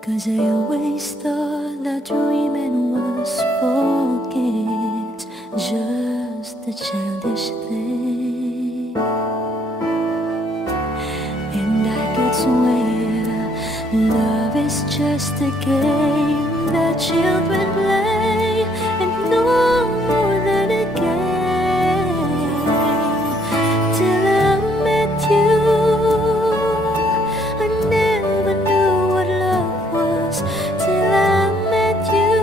'Cause I always thought that dreaming was for kids, just a childish thing. And I could swear love is just a game that children play, and no more than a game. Till I met you, I never knew what love was. Till I met you,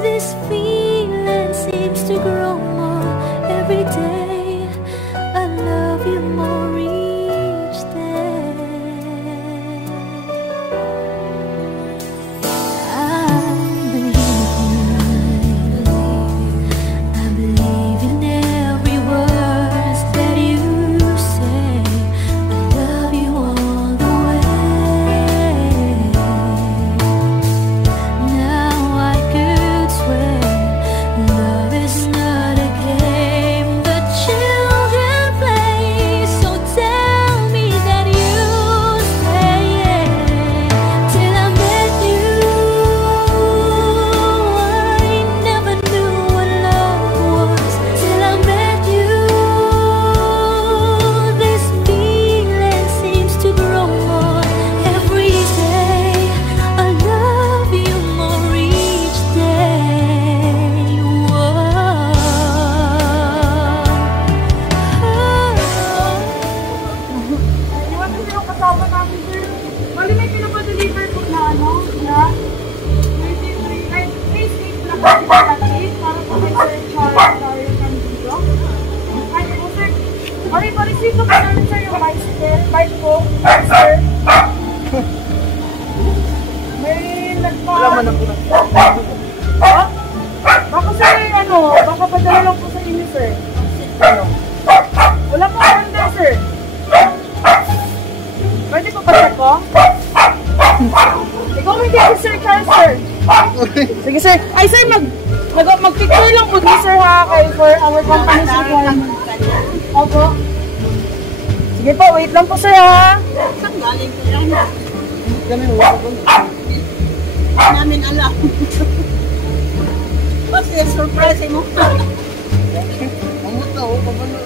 this feeling seems to grow more every day. I love you more each day. I believe in every word that you say. I love you all the way. Now I could swear love is not a game that children play. So tell me that you stay. Till I met you, I never knew what love was. Till I met you, this feeling seems to grow more every day. I love you more each day. Iwan ko yung kasama namin, sir. Bali may pinapadeliver po na na 23 steak lang po para po kay Sir Charles tayo nandito. Ay po, sir. Bali, pa-receive ko po namin, sir, yung bicycle. Bike po, sir. May Wala man ang pulang. Ha? Baka, sir, baka padala lang po sa inyo, sir. Wala po order, sir. Pwede po pa ko? Ikaw may kay Sir Charles, sir. Sige, sir. Ay, sir, mag-picture lang po din, sir, ha, kay for our company, sir. Opo. Sige po, wait lang po, sir, ha. Saan galing ko yan? Ganun, wala ko. Hindi namin alam. Kasi surprise mo. Ang tao, pabalo.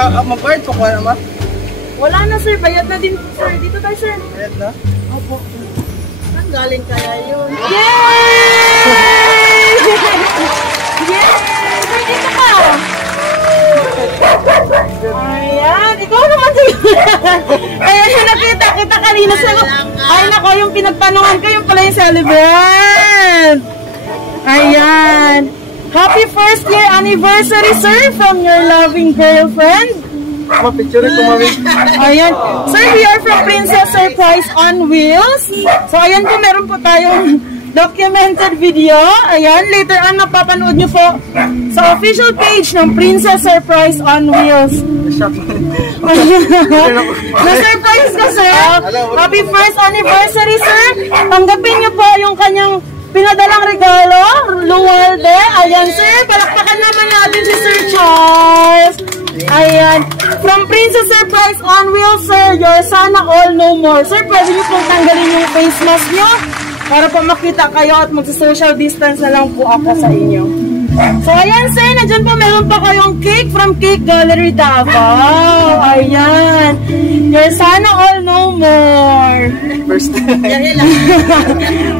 Mag-guard po ko naman? Wala na, sir. Bayad na din po, sir. Dito tayo, sir. Bayad na? Opo. Saan galing kaya yun? Yay! Yay! Sir, dito ka. Ayan. Ikaw naman, sir. Ayan, nakita kita kanina. Ay, nako, yung pinagtanungan ko, yung pala yung celebrant. Ayan. Happy first year anniversary, sir, from your loving girlfriend. Picture ko, mami. Ayan. Sir, we are from Princess Surprise on Wheels. So, ayan po, meron po tayong documented video. Ayan, later on, napapanood nyo po sa official page ng Princess Surprise on Wheels. Na-surprise ka, sir. Happy first anniversary, sir. Tanggapin nyo po yung kanyang pinadalang regalo, Luwalde. Ayan, sir. Palakpakan naman natin si Sir Charles. Ayan. From Princess Surprise on Wheels, sir, your Sana All No More. Sir, pwede nyo pong tanggalin yung face mask nyo para po makita kayo at mag-social distance na lang po ako sa inyo. So, ayan, sir. Nandiyan po, meron pa kayong cake from Cake Gallery Davao. Ayan. Your Sana All No More. First time.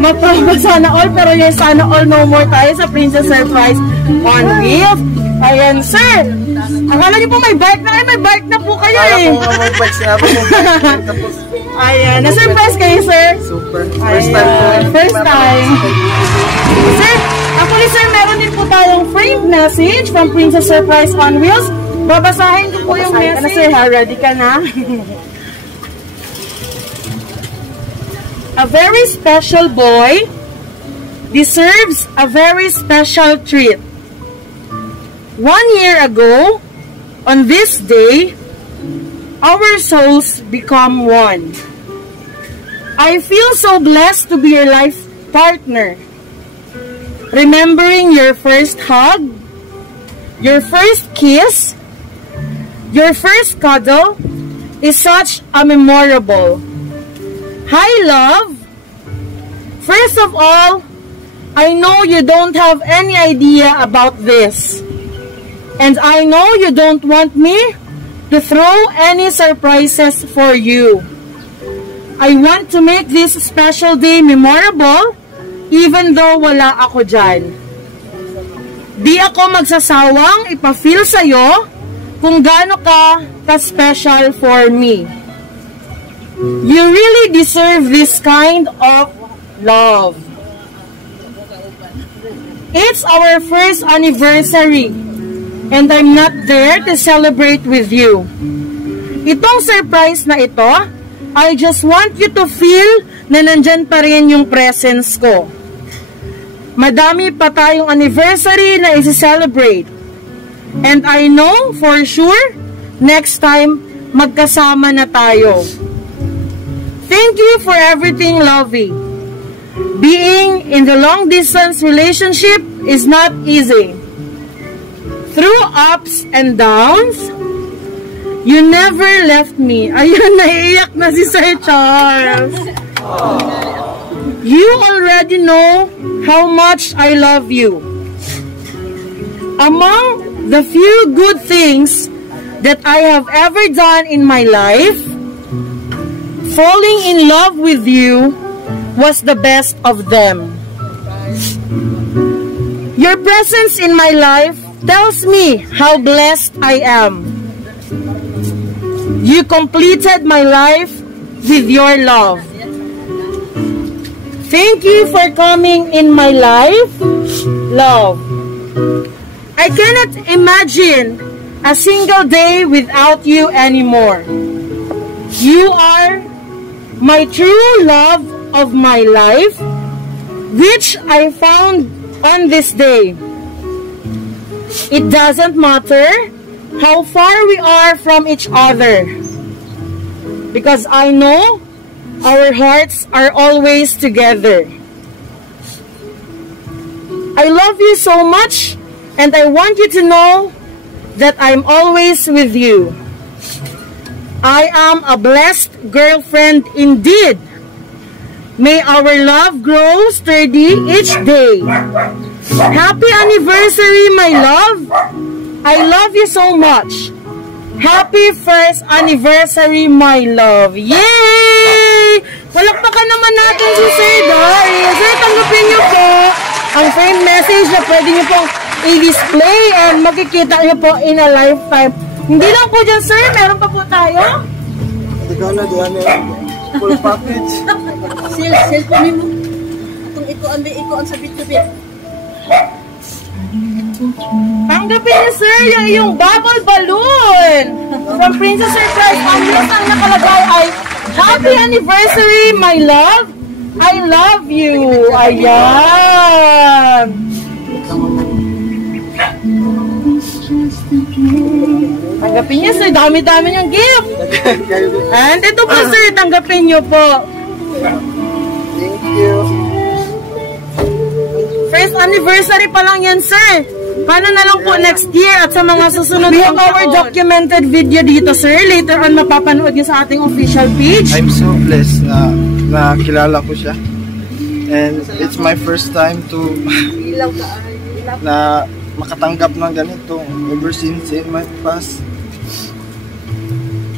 Maproba Sana All, pero your Sana All No More tayo sa Princess Surprise on Wheels. Ayan, sir. Akala niyo po may bike na. Ay, may bike na po kayo eh. Akala ko may bike siya. Tapos, ayan. Na-surprise kayo, sir. super. First time po. First time. Sir, actually, sir, meron din po tayong framed message from Princess Surprise on Wheels. Babasahin ko po yung message. Ano, sir, ha? Ready ka na? A very special boy deserves a very special treat. 1 year ago, on this day, our souls become one. I feel so blessed to be your life partner. Remembering your first hug, your first kiss, Your first cuddle is such a memorable. Hi, love. First of all, I know you don't have any idea about this. And I know you don't want me to throw any surprises for you. I want to make this special day memorable even though wala ako dyan. Di ako magsasawang ipa-feel sa'yo kung gaano ka ka-special for me. You really deserve this kind of love. It's our first anniversary and I'm not there to celebrate with you. Itong surprise na ito, I just want you to feel na nandyan pa rin yung presence ko. Madami pa tayong anniversary na isi-celebrate. And I know for sure, next time, magkasama na tayo. Thank you for everything, Lovey. Being in the long-distance relationship is not easy. Through ups and downs, you never left me. Ayun, naiiyak na si Sir Charles. You already know how much I love you. Among the few good things that I have ever done in my life, falling in love with you was the best of them. Your presence in my life tells me how blessed I am. You completed my life with your love. Thank you for coming in my life, love. I cannot imagine a single day without you anymore. You are my true love of my life, which I found on this day. It doesn't matter how far we are from each other, because I know our hearts are always together. I love you so much, and I want you to know that I'm always with you. I am a blessed girlfriend indeed. May our love grow sturdy each day. Happy anniversary, my love. I love you so much. Happy first anniversary, my love. Yay! Palakpakan naman natin si Sir Darius. Sir, tanggapin niyo po ang frame message na pwede niyo pong i-display and makikita niyo po in a lifetime. Hindi lang po dyan, sir. Meron pa po tayo. Ikaw na, diyan eh. Full package. Sil po mo. Itong ikuan sa bit-to-bit. Tanggapin niyo, sir, yung iyong bubble balloon from Princess Surprise. Ang nakalagay ay Happy Anniversary, my love. I love you. Ayan. Tanggapin niyo, sir. Dami-dami niyang gift. And ito po, sir. Tanggapin niyo po. Thank you. First anniversary pa lang yan, sir. Paano na lang po next year at sa mga susunod ng our documented video dito, sir. Later on, mapapanood niyo sa ating official page. I'm so blessed na kilala ko siya. And it's my first time to na makatanggap ng ganito ever since in my past.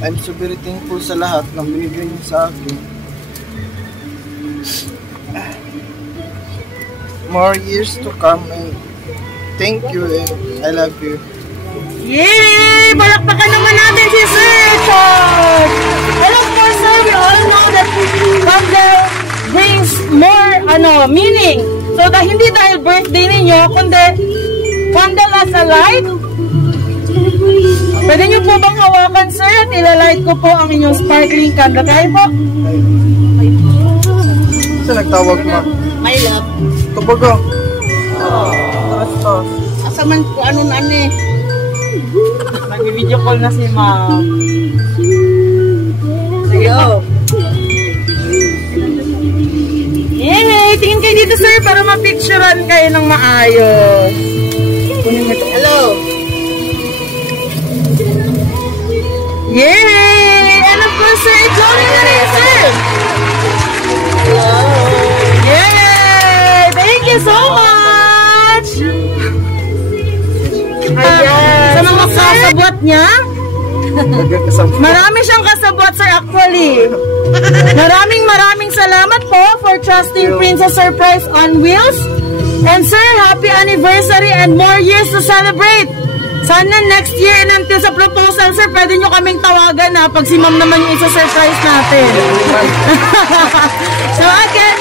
I'm so very thankful sa lahat ng binigay niyo sa akin. More years to come, and thank you and I love you. Yay! Balakpakan naman natin si Sir Charles! And of course, sir, we all know that candle brings more meaning. So, hindi dahil birthday ninyo, kundi candle as a light. Pwede nyo po bang hawakan, sir, at ilalight ko po ang inyong sparkling candle. Kaya po? Saan nagtawag mo? My love. Tubago. Asa man ko ano na ni. Mag-video call na si ma'am. Sige. Yay! Tingin kayo dito, sir, para mapicturean kayo ng maayos. Hello. so much! Ayan. Sa mga kasabot niya, marami siyang kasabot, sir, actually. Maraming salamat po for trusting Princess Surprise on Wheels. And sir, happy anniversary and more years to celebrate. Sana next year and until sa proposal, sir, pwede nyo kaming tawagan pag si ma'am naman yung isa-surprise natin. So again,